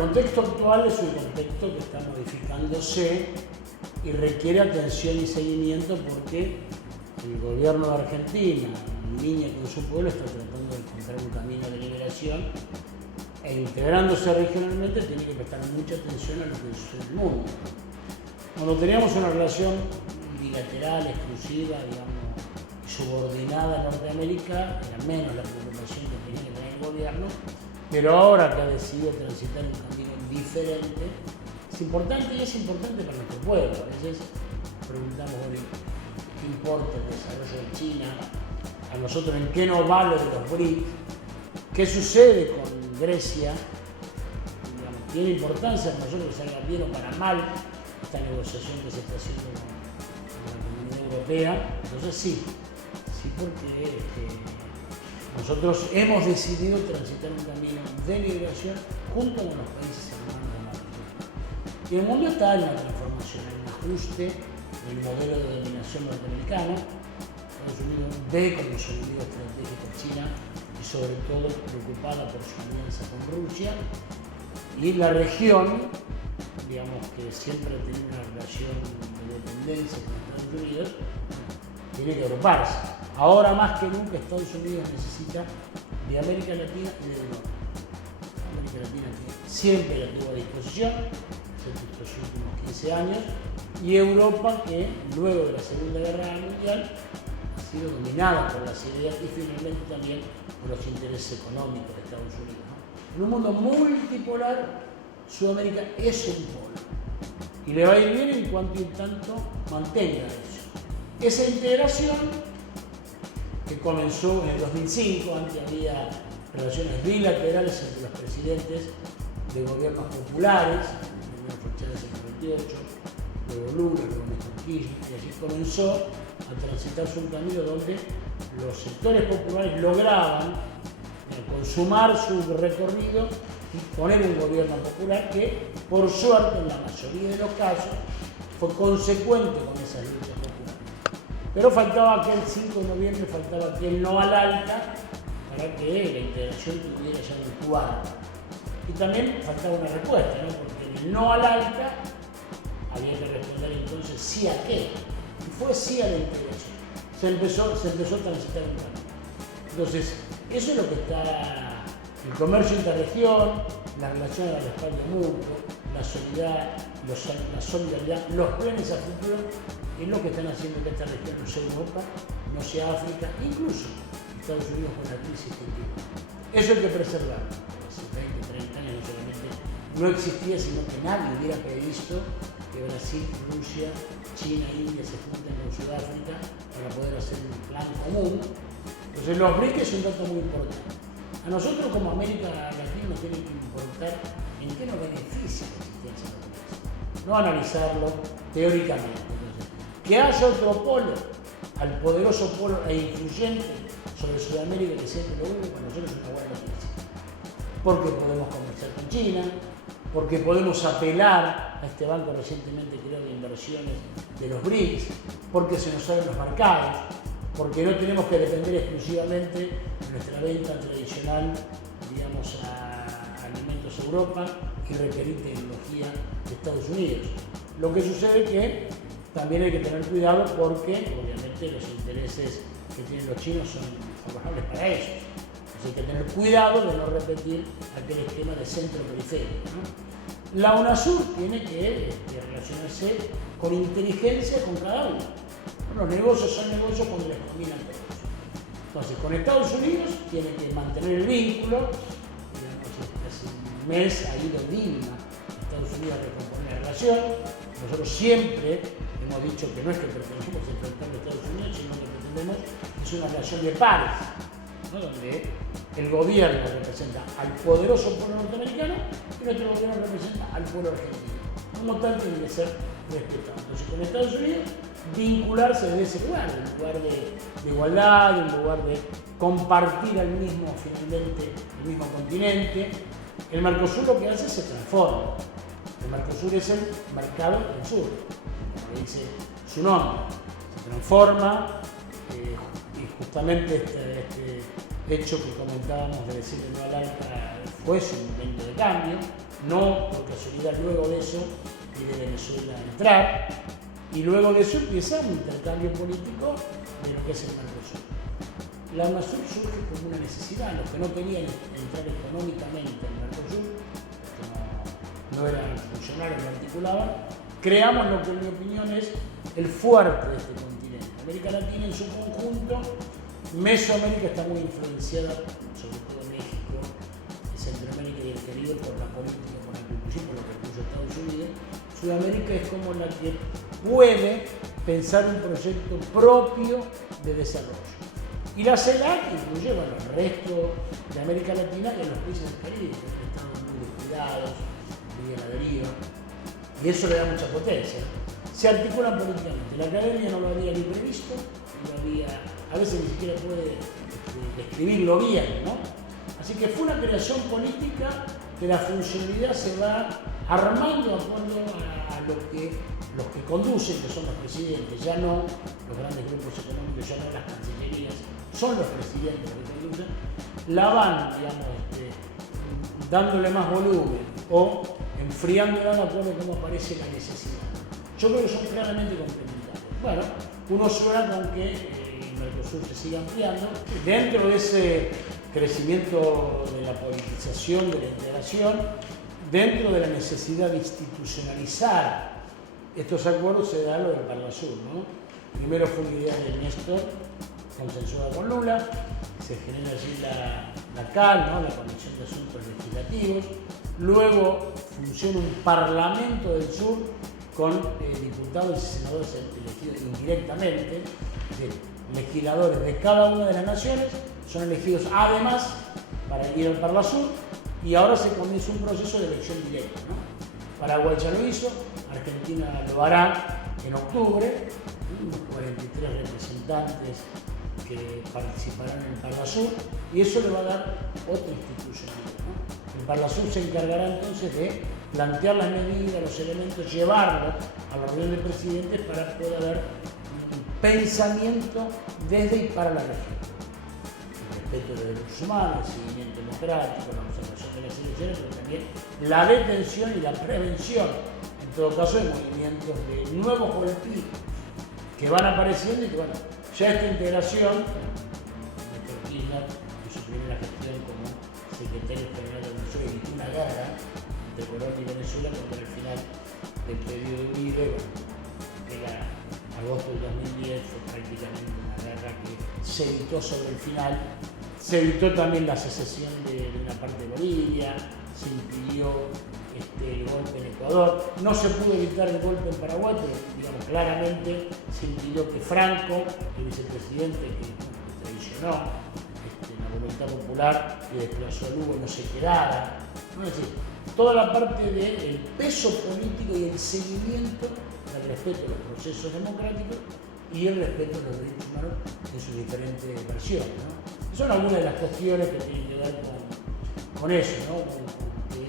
contexto actual es un contexto que está modificándose y requiere atención y seguimiento porque el gobierno de Argentina, en línea con su pueblo, está tratando de encontrar un camino de liberación e integrándose regionalmente tiene que prestar mucha atención a lo que sucede en el mundo. Cuando teníamos una relación bilateral, exclusiva, digamos, subordinada a Norteamérica, era menos la preocupación que tenía que tener el gobierno, pero ahora que ha decidido transitar un camino diferente, es importante y es importante para nuestro pueblo. A veces preguntamos, bueno, ¿qué importa el desarrollo de China? A nosotros, ¿en qué nos vale de los BRICS? ¿Qué sucede con Grecia? Digamos, ¿tiene importancia para nosotros que salga bien o para mal esta negociación que se está haciendo con la Comunidad Europea? Entonces sí, porque nosotros hemos decidido transitar un camino de liberación junto con los países hermanos de América. Y el mundo está en una transformación, en un ajuste del modelo de dominación norteamericana. Estados Unidos ve como su enemigo estratégico a China y sobre todo preocupada por su alianza con Rusia. Y la región, digamos que siempre ha tenido una relación de dependencia con Estados Unidos, tiene que agruparse. Ahora más que nunca Estados Unidos necesita de América Latina y del Norte. América Latina siempre la tuvo a disposición, estos últimos 15 años, y Europa, que luego de la Segunda Guerra Mundial ha sido dominada por las ideas y finalmente también por los intereses económicos de Estados Unidos, ¿no? En un mundo multipolar, Sudamérica es un polo y le va a ir bien en cuanto y tanto mantenga eso. Esa integración que comenzó en el 2005, antes había relaciones bilaterales entre los presidentes de gobiernos populares, primero fue Chávez en el 98, luego Lula, luego Néstor Kirchner, y así comenzó a transitarse un camino donde los sectores populares lograban consumar su recorrido y poner un gobierno popular que, por suerte, en la mayoría de los casos, fue consecuente con esas luchas populares. Pero faltaba aquel 5 de noviembre, faltaba aquel no al ALCA para que la integración tuviera ya un cuadro. Y también faltaba una respuesta, ¿no? Porque en el no al ALCA había que responder entonces sí a qué. Y fue sí a la integración. Se empezó a transitar un camino. Entonces, eso es lo que está, el comercio interregión, las relaciones de respaldo mutuo, la solidaridad, los planes a futuro, es lo que están haciendo que esta región no sea Europa, no sea África, incluso Estados Unidos con la crisis que tiene. Eso hay que preservar. Hace 20, 30 años no existía, sino que nadie hubiera previsto que Brasil, Rusia, China, India se junten con Sudáfrica para poder hacer un plan común. Entonces los BRICS es un dato muy importante. A nosotros como América Latina nos tiene que importar en qué nos beneficia la existencia de los BRICS. No analizarlo teóricamente. Entonces, que haya otro polo, al poderoso polo e influyente sobre Sudamérica que siempre lo vuelve, para nosotros es una buena noticia. Porque podemos conversar con China, porque podemos apelar a este banco recientemente creado de inversiones de los BRICS, porque se nos abren los mercados, porque no tenemos que depender exclusivamente de nuestra venta tradicional, digamos, a alimentos Europa y requerir tecnología de Estados Unidos. Lo que sucede es que también hay que tener cuidado porque, obviamente, los intereses que tienen los chinos son favorables para ellos. Entonces hay que tener cuidado de no repetir aquel esquema de centro-periferia, ¿no? La UNASUR tiene que relacionarse con inteligencia con cada uno. Los negocios son negocios cuando les conviene a todos. Entonces, con Estados Unidos tiene que mantener el vínculo. Digamos, hace un mes ha ido Dilma a Estados Unidos a recomponer la relación. Nosotros siempre hemos dicho que no es que pretendemos enfrentar a Estados Unidos, sino que pretendemos que es una relación de pares, ¿no? Donde el gobierno representa al poderoso pueblo norteamericano y nuestro gobierno representa al pueblo argentino. Como tal, tiene que ser respetado. Entonces, con Estados Unidos, vincularse desde ese lugar, en lugar de igualdad, en lugar de compartir finalmente, el mismo continente. El Mercosur lo que hace es se transforma. El Mercosur es el mercado del sur, como dice su nombre. Se transforma y justamente hecho que comentábamos de decirle no al ALCA fue su momento de cambio, no por casualidad luego de eso pide Venezuela entrar, y luego de eso empieza un intercambio político de lo que es el Mercosur. La UNASUR surge como una necesidad, los que no querían entrar económicamente en el Mercosur, que no eran funcionarios, no articulaban, creamos lo que en mi opinión es el fuerte de este continente. América Latina en su conjunto, Mesoamérica está muy influenciada, sobre todo México, Centroamérica y el Caribe, por la política, por la inclusión, por lo que puso Estados Unidos. Sudamérica es como la que puede pensar un proyecto propio de desarrollo. Y la CELAC incluye el resto de América Latina y a los países del Caribe, que están muy descuidados, muy a la deriva, y eso le da mucha potencia. Se articulan políticamente. La academia no lo había ni previsto, a veces ni siquiera puede describirlo bien, ¿no? Así que fue una creación política que la funcionalidad se va armando de acuerdo a lo que los que conducen, que son los presidentes, ya no los grandes grupos económicos, ya no las cancillerías, son los presidentes los que conducen, la van, digamos, dándole más volumen o enfriándola de acuerdo a cómo aparece la necesidad. Yo creo que son claramente complementarios. Bueno, uno suena con que el Mercosur se siga ampliando. Dentro de ese crecimiento de la politización, de la integración, dentro de la necesidad de institucionalizar estos acuerdos, se da lo del Parlasur, ¿no? Primero fue una idea de Néstor, consensuada con Lula, se genera allí la CAL, ¿no? La Comisión de Asuntos Legislativos, luego funciona un Parlamento del Sur con diputados y senadores elegidos indirectamente, legisladores de cada una de las naciones, son elegidos además para ir al Parlasur, y ahora se comienza un proceso de elección directa, ¿no? Paraguay ya lo hizo, Argentina lo hará en octubre, unos 43 representantes que participarán en el Parlasur, y eso le va a dar otra institucionalidad, ¿no? El Parlasur se encargará entonces de plantear las medidas, los elementos, llevarlos a la reunión de presidentes para que pueda haber un pensamiento desde y para la región. El respeto de los derechos humanos, el seguimiento democrático, la observación de las elecciones, pero también la detención y la prevención, en todo caso, de movimientos de nuevos golpistas que van apareciendo y que, bueno, ya esta integración, Néstor Kirchner, en su primera gestión como secretario general de Venezuela, evitó una guerra entre Colombia y Venezuela, porque al final del periodo de Uribe, que era agosto del 2010, fue prácticamente una guerra que se evitó sobre el final. Se evitó también la secesión de una parte de Bolivia, se impidió el golpe en Ecuador, no se pudo evitar el golpe en Paraguay, pero digamos, claramente se impidió que Franco, el vicepresidente que traicionó la voluntad popular y desplazó a Lugo, no se quedara. ¿No? Es decir, toda la parte del peso político y el seguimiento del respeto a los procesos democráticos y el respeto a los derechos humanos en sus diferentes versiones, ¿no? Son algunas de las cuestiones que tienen que ver con eso, ¿no? Con que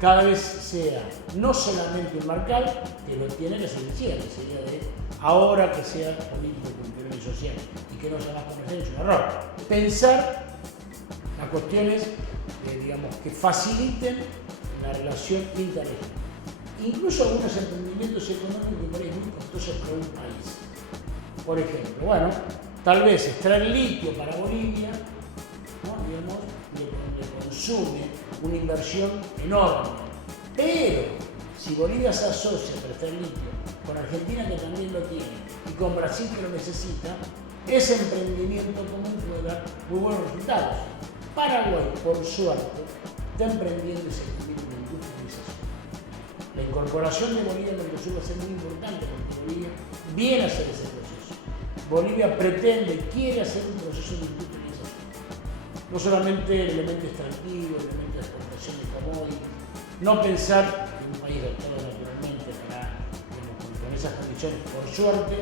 cada vez sea no solamente un marcal, que lo tiene la sería de ahora que sea político, cultural y social y que no sea más comercial, es un error. Pensar las cuestiones digamos, que faciliten la relación interregional. Incluso algunos emprendimientos económicos que parecen muy costosos para un país. Por ejemplo, bueno, tal vez extraer litio para Bolivia, ¿no? Digamos, le consume una inversión enorme. Pero si Bolivia se asocia para extraer litio con Argentina, que también lo tiene, y con Brasil, que lo necesita, ese emprendimiento común puede dar muy buenos resultados. Paraguay, por suerte, está emprendiendo ese camino de industrialización. La incorporación de Bolivia al Mercosur va a ser muy importante porque Bolivia viene a hacer ese proceso. Bolivia pretende y quiere hacer un proceso de industrialización. No solamente el elemento extractivo, el elemento de exportación de commodities, no pensar en un país dotado naturalmente para, con esas condiciones, por suerte,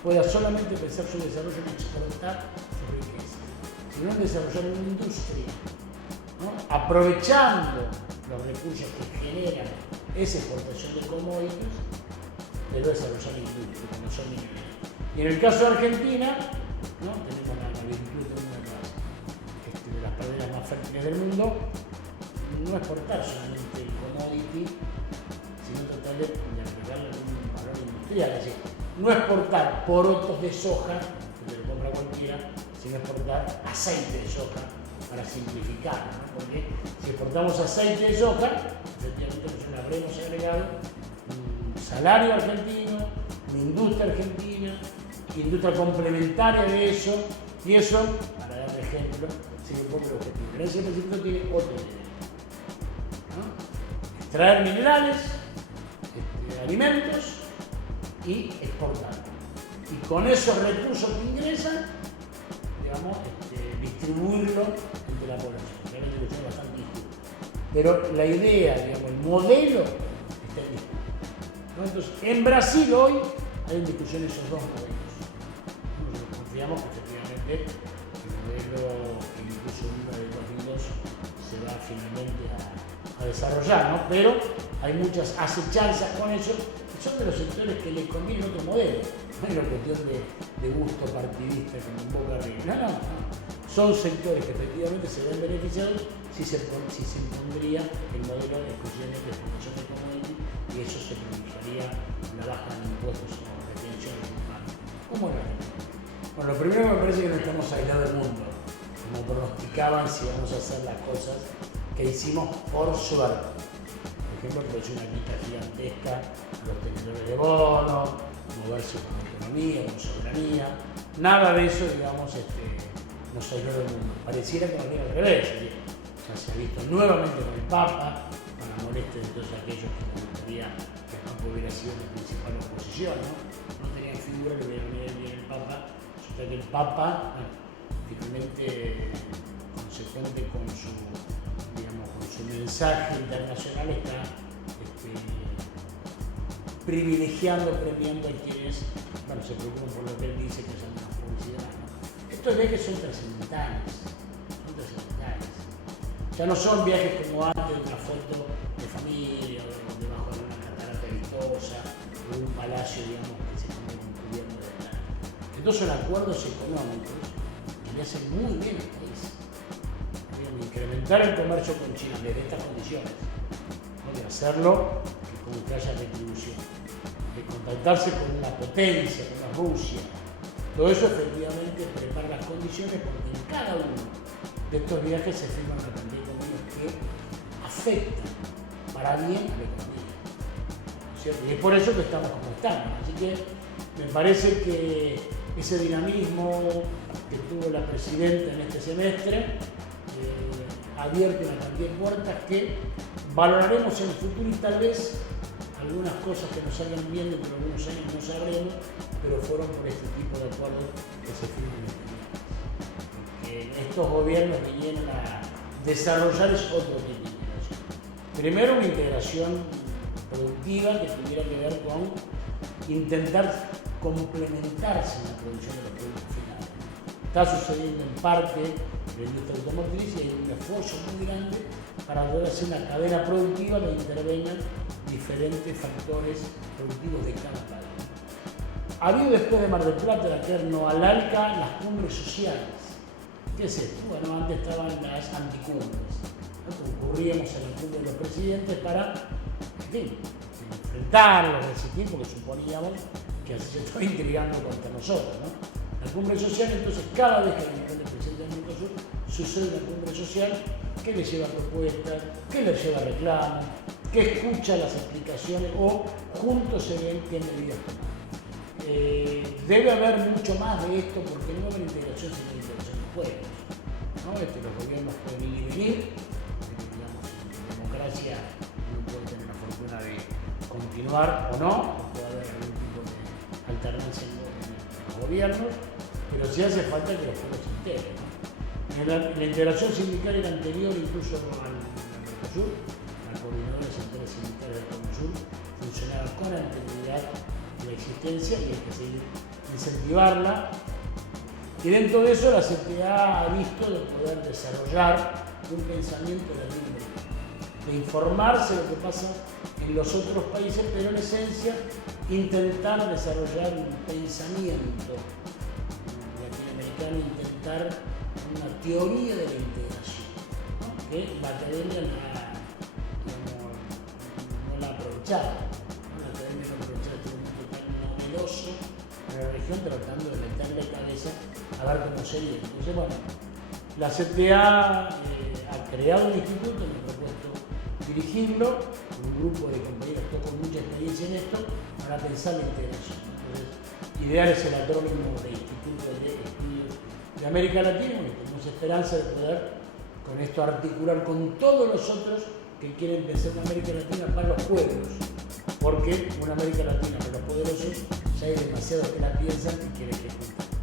pueda solamente pensar su desarrollo en exportar su riqueza, sino en desarrollar una industria, ¿no? Aprovechando los recursos que generan esa exportación de commodities, pero desarrollar la industria, como son mineros. Y en el caso de Argentina, ¿no? Tenemos la virtud de una fértiles del mundo, no exportar solamente el commodity, sino tratar de agregarle un valor industrial. Es decir, no exportar porotos de soja, que te lo compra cualquiera, sino exportar aceite de soja para simplificar, ¿no? Porque si exportamos aceite de soja, efectivamente nosotros habremos agregado un salario argentino, una industria argentina, industria complementaria de eso, y eso, para dar ejemplo, sigue un poco el objetivo. Pero ese proyecto tiene otro nivel, ¿no? Extraer minerales, alimentos y exportar. Y con esos recursos que ingresan, digamos, distribuirlo entre la población. Realmente es bastante injusto. Pero la idea, digamos, el modelo está en discusión, ¿no? Entonces, en Brasil hoy hay en discusión esos dos modelos. Nosotros confiamos que efectivamente el modelo que incluso uno de 2002 se va finalmente a desarrollar, ¿no? Pero hay muchas acechanzas con eso, que son de los sectores que les conviene otro modelo. No es una cuestión de gusto partidista como en Boca River. No. Son sectores que efectivamente se ven beneficiados si se impondría el modelo de exclusivamente de exportación de commodity, y eso se produciría la baja de impuestos o retención de humanos. ¿Cómo era? Bueno, lo primero me parece que no estamos aislados del mundo, como pronosticaban si vamos a hacer las cosas que hicimos por suerte. Por ejemplo, produce una quita gigantesca a los tenedores de bonos, moverse con autonomía, con soberanía. Nada de eso, digamos, nos aisló del mundo. Pareciera que nos viene al revés. Ya se ha visto nuevamente con el Papa, con la molestia de todos aquellos que les gustaría que el Papa hubiera sido la principal oposición, ¿no? No tenían figura, le hubiera venido bien el Papa. Resulta que el Papa, finalmente, consecuente con su mensaje internacional, está privilegiando, premiando a quienes, bueno, se preocupan por lo que él dice, que son más publicidad, ¿no? Estos viajes son trascendentales, ya no son viajes como antes, de una foto de familia, o debajo de una catarata vistosa, o de un palacio, digamos, que se pone con cubierto de plata. Estos son acuerdos económicos que le hacen muy bien al país. Incrementar el comercio con China desde estas condiciones, ¿no? De hacerlo con que haya retribución, de contactarse con una potencia, con una Rusia. Todo eso efectivamente prepara las condiciones, porque en cada uno de estos viajes se firman una cantidad de convenios que afectan para bien a la economía, ¿cierto? Y es por eso que estamos como estamos. Así que me parece que ese dinamismo que tuvo la presidenta en este semestre ha abierto una cantidad de puertas que valoraremos en el futuro, y tal vez algunas cosas que nos salgan bien dentro de algunos años no sabremos, pero fueron por este tipo de acuerdos que se firman en este país. Porque estos gobiernos vinieron a desarrollar otro tipo de integración. Primero, una integración productiva que tuviera que ver con intentar complementarse en la producción de los productos finales. Está sucediendo en parte en la industria automotriz, y hay un esfuerzo muy grande para poder hacer una cadena productiva donde intervengan diferentes factores productivos de cada país. Ha habido después de Mar del Plata, de Aterno al ALCA, las cumbres sociales. ¿Qué es esto? Bueno, antes estaban las anticumbres, ¿no? Concurríamos a la cumbre de los presidentes para, en fin, enfrentarlos, resistir, porque suponíamos que se estaba intrigando contra nosotros, ¿no? La cumbre social, entonces, cada vez que hay un presidente del Mercosur, sucede una cumbre social que le lleva propuestas, que le lleva reclamos, que escucha las explicaciones, o juntos se ven qué medidas tomar. Debe haber mucho más de esto, porque no habrá integración sin la integración de pueblos, ¿no? Los gobiernos pueden ir y venir, digamos, en democracia uno puede tener la fortuna de continuar o no, o puede haber algún tipo de alternancia en los gobiernos, pero sí hace falta que los pueblos se integren, ¿no? En la integración sindical era anterior incluso al Mercosur, la coordinadora de sectores sindicales del Mercosur funcionaba con anterioridad de la existencia, y hay que seguir incentivarla. Y dentro de eso la CTA ha visto de poder desarrollar un pensamiento de informarse de lo que pasa en los otros países, pero en esencia intentar desarrollar un pensamiento latinoamericano, intentar una teoría de la integración. que la academia no la ha aprovechado. La academia no ha aprovechado, tiene un total novedoso en la región tratando de meterle cabeza a ver cómo sería. Entonces, bueno, la CTA ha creado un instituto, me ha propuesto dirigirlo, un grupo de compañeros todos con mucha experiencia en esto, para pensar la integración. Entonces, ideal es el acrónimo de Instituto de Estudios de América Latina, y tenemos esperanza de poder con esto articular con todos los otros que quieren pensar una América Latina para los pueblos, porque una América Latina para los poderosos ya hay demasiados que la piensan y quieren que cumplan.